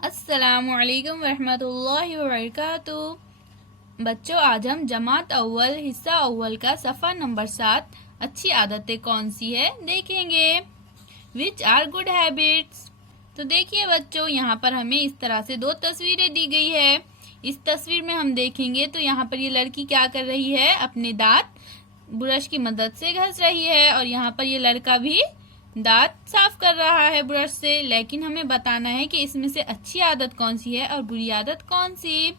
अस्सलामुअलैकुम वरहमतुल्लाहि वबरकातुहू। बच्चों, आज हम जमात अव्वल हिस्सा अव्वल का सफ़ा नंबर 7 अच्छी आदतें कौन सी है देखेंगे। Which are good habits. तो देखिए बच्चों, यहाँ पर हमें इस तरह से दो तस्वीरें दी गई है। इस तस्वीर में हम देखेंगे तो यहाँ पर ये लड़की क्या कर रही है, अपने दांत ब्रश की मदद से घस रही है और यहाँ पर ये लड़का भी दांत साफ कर रहा है ब्रश से। लेकिन हमें बताना है कि इसमें से अच्छी आदत कौन सी है और बुरी आदत कौन सी।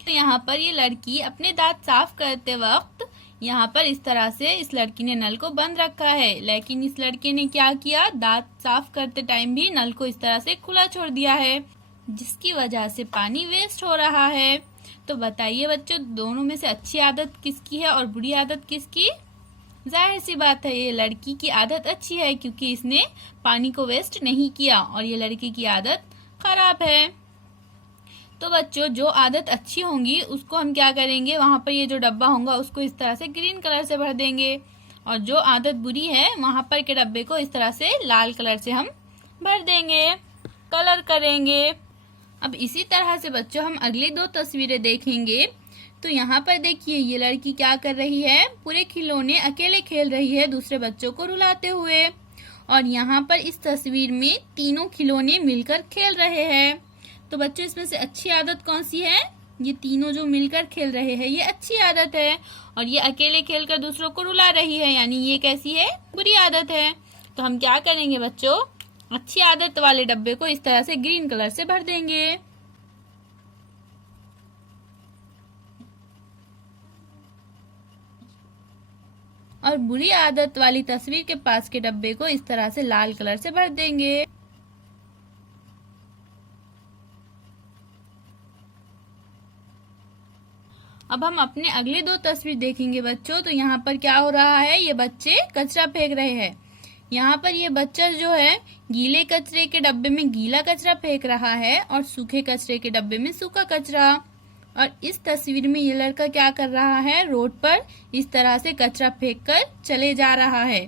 तो यहाँ पर ये लड़की अपने दांत साफ करते वक्त यहाँ पर इस तरह से इस लड़की ने नल को बंद रखा है, लेकिन इस लड़के ने क्या किया, दांत साफ करते टाइम भी नल को इस तरह से खुला छोड़ दिया है, जिसकी वजह से पानी वेस्ट हो रहा है। तो बताइए बच्चों, दोनों में से अच्छी आदत किसकी है और बुरी आदत किसकी। जाहिर सी बात है, ये लड़की की आदत अच्छी है क्योंकि इसने पानी को वेस्ट नहीं किया, और ये लड़की की आदत खराब है। तो बच्चों, जो आदत अच्छी होंगी उसको हम क्या करेंगे, वहां पर ये जो डब्बा होगा उसको इस तरह से ग्रीन कलर से भर देंगे, और जो आदत बुरी है वहां पर के डब्बे को इस तरह से लाल कलर से हम भर देंगे, कलर करेंगे। अब इसी तरह से बच्चों हम अगली दो तस्वीरें देखेंगे। तो यहाँ पर देखिए, ये लड़की क्या कर रही है, पूरे खिलौने अकेले खेल रही है दूसरे बच्चों को रुलाते हुए, और यहाँ पर इस तस्वीर में तीनों खिलौने मिलकर खेल रहे हैं। तो बच्चों, इसमें से अच्छी आदत कौन सी है, ये तीनों जो मिलकर खेल रहे हैं ये अच्छी आदत है, और ये अकेले खेलकर दूसरों को रुला रही है, यानी ये कैसी है, बुरी आदत है। तो हम क्या करेंगे बच्चों, अच्छी आदत वाले डब्बे को इस तरह से ग्रीन कलर से भर देंगे। और बुरी आदत वाली तस्वीर के पास के डब्बे को इस तरह से लाल कलर से भर देंगे। अब हम अपने अगले दो तस्वीर देखेंगे बच्चों। तो यहाँ पर क्या हो रहा है, ये बच्चे कचरा फेंक रहे हैं। यहाँ पर ये बच्चा जो है गीले कचरे के डब्बे में गीला कचरा फेंक रहा है और सूखे कचरे के डब्बे में सूखा कचरा। और इस तस्वीर में ये लड़का क्या कर रहा है, रोड पर इस तरह से कचरा फेंककर चले जा रहा है।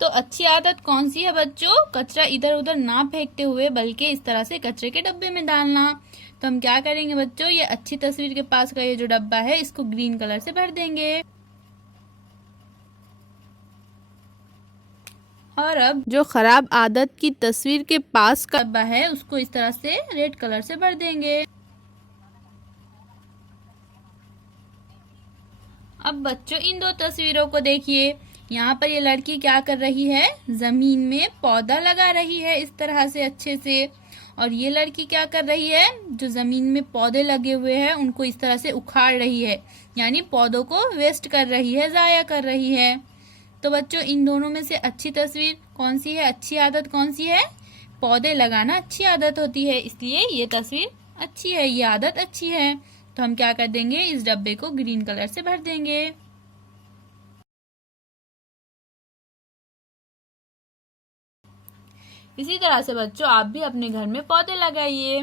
तो अच्छी आदत कौन सी है बच्चों, कचरा इधर उधर ना फेंकते हुए बल्कि इस तरह से कचरे के डब्बे में डालना। तो हम क्या करेंगे बच्चों, ये अच्छी तस्वीर के पास का ये जो डब्बा है इसको ग्रीन कलर से भर देंगे। और अब जो खराब आदत की तस्वीर के पास का डब्बा है उसको इस तरह से रेड कलर से भर देंगे। अब बच्चों, इन दो तस्वीरों को देखिए। यहाँ पर ये लड़की क्या कर रही है, जमीन में पौधा लगा रही है इस तरह से अच्छे से, और ये लड़की क्या कर रही है, जो जमीन में पौधे लगे हुए हैं उनको इस तरह से उखाड़ रही है, यानी पौधों को वेस्ट कर रही है, जाया कर रही है। तो बच्चों, इन दोनों में से अच्छी तस्वीर कौन सी है, अच्छी आदत कौन सी है, पौधे लगाना अच्छी आदत होती है, इसलिए ये तस्वीर अच्छी है, ये आदत अच्छी है। तो हम क्या कर देंगे, इस डब्बे को ग्रीन कलर से भर देंगे। इसी तरह से बच्चों आप भी अपने घर में पौधे लगाइए।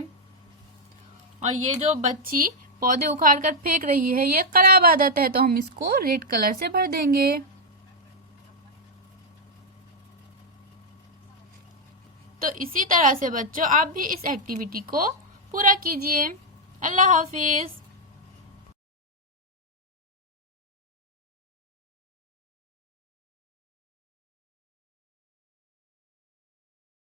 और ये जो बच्ची पौधे उखाड़ कर फेंक रही है ये खराब आदत है, तो हम इसको रेड कलर से भर देंगे। तो इसी तरह से बच्चों आप भी इस एक्टिविटी को पूरा कीजिए। अल्लाह हाफिज।